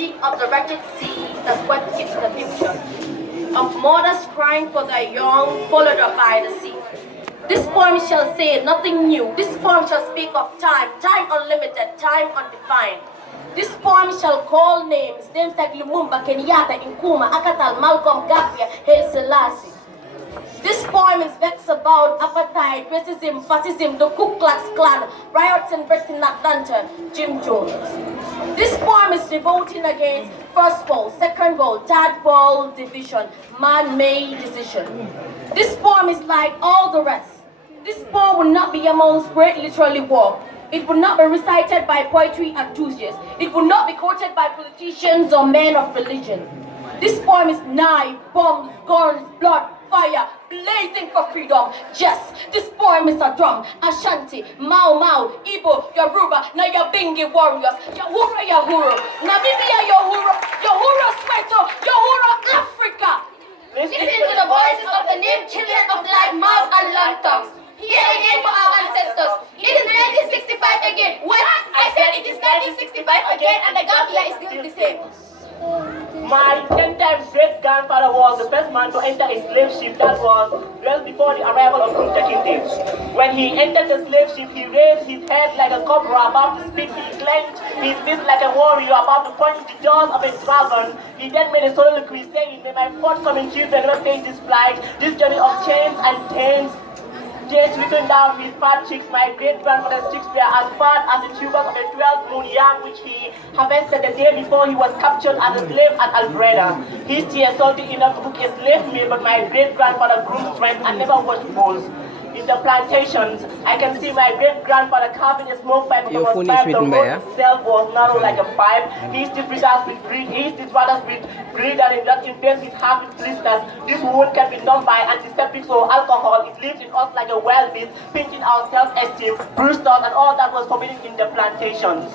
speak of the wretched sea that swept into the future, of mothers crying for their young, followed up by the sea. This poem shall say nothing new. This poem shall speak of time, time unlimited, time undefined. This poem shall call names like Lumumba, Kenyatta, Nkrumah, Akatal, Malcolm, Gambia, Haile Selassie. This poem is vexed about apartheid, racism, fascism, the Ku Klux Klan, riots in Britain, Atlanta, Jim Jones. This poem is revolting against first world, second world, third world division, man-made decision. This poem is like all the rest. This poem will not be amongst great literary work. It will not be recited by poetry enthusiasts. It will not be quoted by politicians or men of religion. This poem is knife, bombs, guns, blood, fire, blazing for freedom. Yes, this poem is a drum, Ashanti, Mau Mau, Igbo, Yoruba, Nyabingi warriors, Yahura Yahuru, Namibia Yahuru, Yahura Sweto, Yahura Africa. Listen to the voices of the named children of light, mouth and long tongues. Here again for our ancestors. It is 1965 again. What? I said it is 1965 again and the Gambia is still the same. My 10-time great-grandfather was the first man to enter a slave ship that was well before the arrival of Kunta Kinte. When he entered the slave ship, he raised his head like a cobra about to speak. He clenched his fist like a warrior about to punch the jaws of a dragon. He then made a soliloquy saying, "May my forthcoming children never face this flight, this journey of chains and chains." Tears written down his fat cheeks. My great-grandfather's cheeks were as fat as the tubers of a 12-moon yam which he harvested the day before he was captured as a slave at Albreda. His tears salty enough to cook a slave meal, but my great-grandfather grew strength and never washed bowls. In the plantations, I can see my great-grandfather carving a smoke pipe of a pipe. The road itself was narrow like a pipe. He still brothers with greed and not infest his heart with blisters. This wound can be numbed by antiseptics or alcohol. It lives in us like a wild beast, pinching our self-esteem, bruised us, and all that was forbidden in the plantations.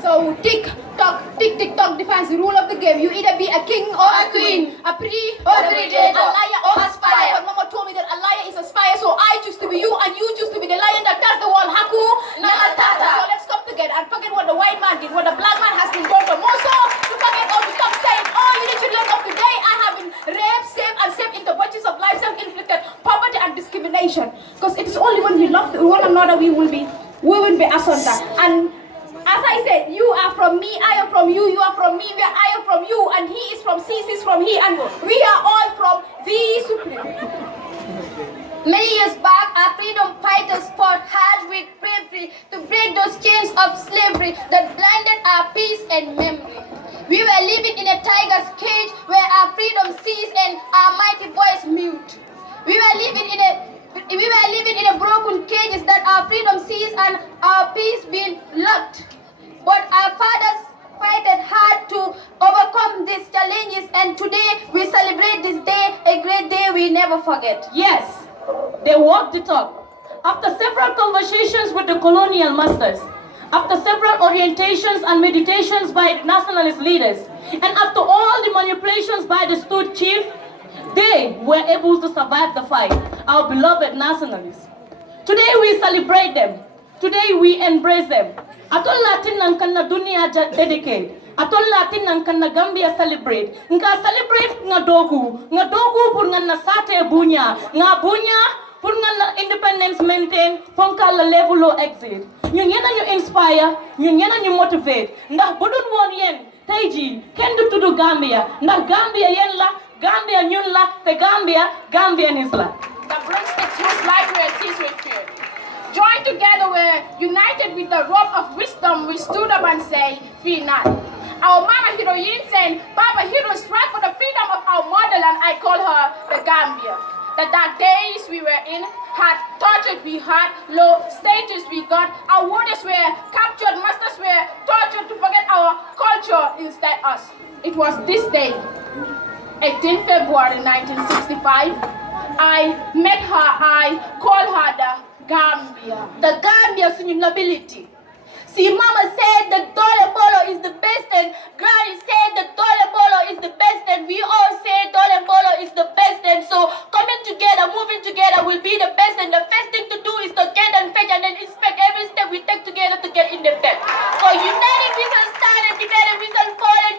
So tick-tock defines the rule of the game. You either be a king or a queen, a pre or a predator, a liar or a spy. But Mama told me that a liar is a spy, so I choose to be you and you choose to be the lion that tells the world Haku Nagatata. So let's come together and forget what the white man did, what the black man has been done, but more so to forget or to stop saying, oh, you need to learn of today. I have been raped, saved and saved into bunches of life, self-inflicted poverty and discrimination. Because it is only when we love one another we will be asunder. And as I said, you are from me, I am from you, you are from me, I am from you, and he is from C, is from he, and we are all from the Supreme. Many years back, our freedom fighters fought hard with bravery to break those chains of slavery that blinded our peace and memory. We were living in a tiger's cage where our freedom ceased and our mighty voice mute. We were living in a broken cages that our freedom seized and our peace being locked. But our fathers fought hard to overcome these challenges, and today we celebrate this day, a great day we never forget. Yes, they walked the talk. After several conversations with the colonial masters, after several orientations and meditations by nationalist leaders, and after all the manipulations by the Stud Chief, they were able to survive the fight, our beloved nationalists. Today we celebrate them. Today we embrace them. Atol Latin nan kanna dunia dedicate. Atol Latin nan kanna Gambia celebrate. Nga celebrate nga dogu pur nga nasate bunya. Nga bunya pur nga independence maintain fonka la level of exit. Ñun yena ñu inspire, ñun yena ñu motivate. Ndax budun won yen tay ji kenn du tuddu Gambia. Ndax Gambia yen la, Gambia ñun la, te Gambia Gambian is la. The brings the truth library teach with fear. Joined together, we're united with the rope of wisdom. We stood up and say, fear not. Our mama heroine said, Papa Hero strive for the freedom of our motherland. I call her the Gambia. The dark days we were in, had tortured we had, low status we got. Our warriors were captured, masters were tortured to forget our culture instead us. It was this day, 18 February 1965. I met her, I called her the Gambia. The Gambia suñu nobility. See, Mama said that Dole Bolo is the best, and Granny said that Dole Bolo is the best, and we all say Dole Bolo is the best, and so coming together, moving together will be the best, and the first thing to do is to get and fetch and then inspect every step we take together to get in the best. So united we shall stand and divided we shall fall, and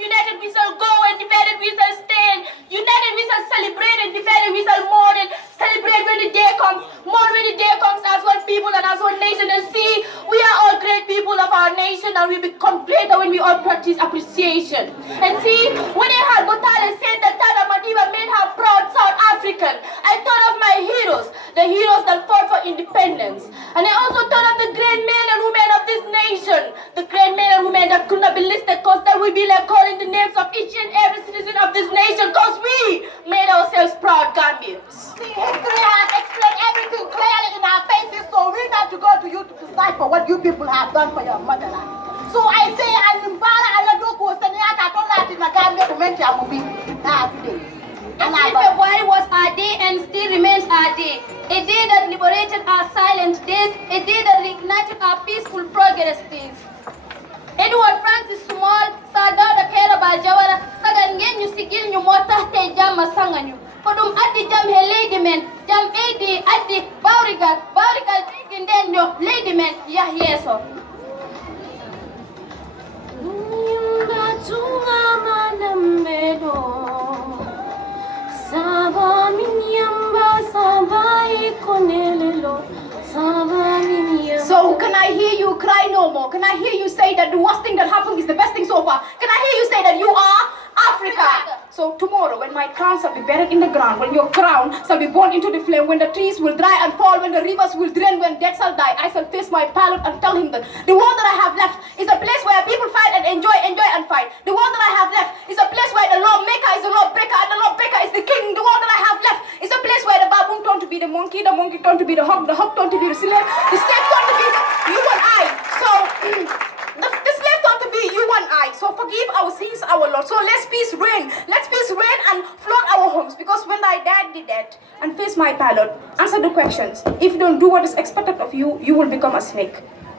will become greater when we all practice appreciation. And see, when I heard Botale said that Tata Madiba made her proud South African, I thought of my heroes, the heroes that fought for independence. And I also thought of the great men and women of this nation, the great men and women that could not be listed because that would be like calling the names of each and every citizen of this nation because we made ourselves proud Gambians. See, history has explained everything clearly in our faces, so we got to go to you to decide for what you people have done for your motherland. So I say, Alimbara Aladoko Seniaka Tonati Nagambia to make your movie today. And February was our day and still remains our day. A day that liberated our silent days, a day that reignited our peaceful progress days. Edward Francis Small, Sadada Kera Bajawara, Sagan Gen Sigil Numota Te Jama Sanganyu. Kodum Adi Jam He Lady Men, Jam Adi Adi Baurigal, Baurigal Gindenyo, Lady Men, Yahyeso. So can I hear you cry no more? Can I hear you say that the worst thing that happened is the best thing so far? Can I hear you say that you are Africa? So tomorrow when my crown shall be buried in the ground, when your crown shall be born into the flame, when the trees will dry and fall, when the rivers will drain, when death shall die, I shall face my pilot and tell him that the world that I have left is a place where people fight and enjoy and fight. The world that I have left is a place where the lawmaker is the lawbreaker and the lawbreaker is the king. The world that I have left is a place where the baboon turned to be the monkey turned to be the hog turned to be the slave turned to be you and I. So the slave turned to be you and I. So forgive our sins, our Lord. So let's peace reign. Let's peace reign and flood our homes. Because when I dad did that and face my pilot, answer the questions. If you don't do what is expected of you, you will become a snake.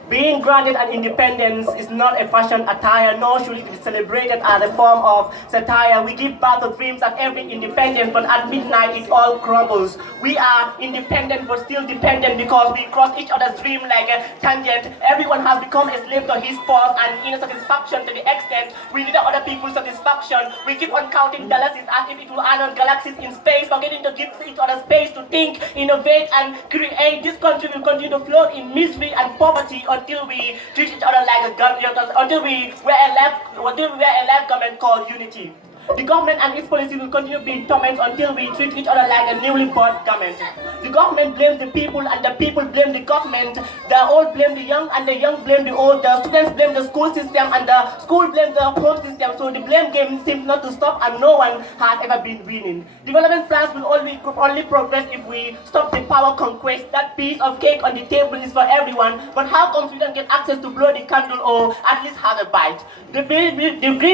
Being granted an independence is not a fashion attire, nor should it be celebrated as a form of satire. We give birth to dreams at every independence, but at midnight it all crumbles. We are independent but still dependent because we cross each other's dream like a tangent. Everyone has become a slave to his pause and inner satisfaction to the extent we need other people's satisfaction. We keep on counting galaxies as if it will earn galaxies in space, forgetting to give each other space to think, innovate, and create. This country will continue to float in misery and poverty until we treat each other like a government, until we wear a lab government called unity. The government and its policy will continue being torment until we treat each other like a newly born government. The government blames the people and the people blame the government. The old blame the young and the young blame the old. The students blame the school system and the school blame the home system. So the blame game seems not to stop and no one has ever been winning. Development plans will only progress if we stop the power conquest. That piece of cake on the table is for everyone, but how come we don't get access to blow the candle or at least have a bite? The breed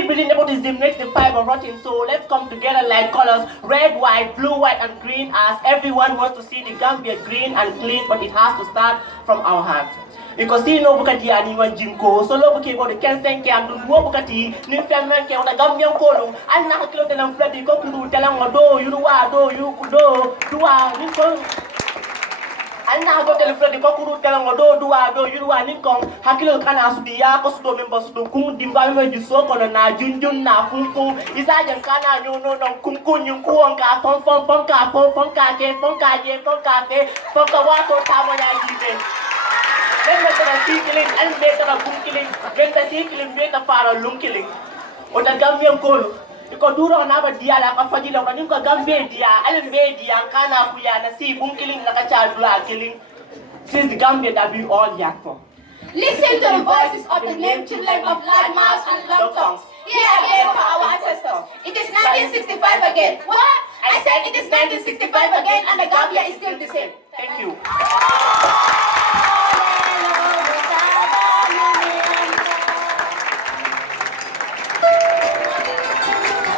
within nepotism makes the fiber rotten. So let's come together like colors, red, white, blue, white, and green, as everyone wants to see the Gambia green and clean, but it has to start from our hearts. Because see no bukati ani wan jinko, so lo buke bo de kensen ke andu wo bukati ni femen ke ona Gambian kolu, an na hakilo de lam flati ko kudu telang do yuruwa do yukudo duwa ni ko anna go tele flati ko kudu telang do duwa do yuruwa ni ko hakilo kana sudi ya ko sudo member sudo kum dimba me ju so kono na junjun na funku isa jan kana no no kum kun yun ku on ka fon ka ke fon ka je fon ka te fon ka wa to ta mo ya jide. When the killing and the boom killing, when the killing, when the far lung killing, or the Gambian call, you could do on our dia like a fagil of a Gambia dia, Alan Bedia, Kana, we are the sea boom killing like a child blood killing. Since the Gambia that we all yak for. Listen to the voices of the named children of large mouths and long tongues. Here again for our ancestors. It is 1965 again. What? I said it is 1965 again and the Gambia is still the same.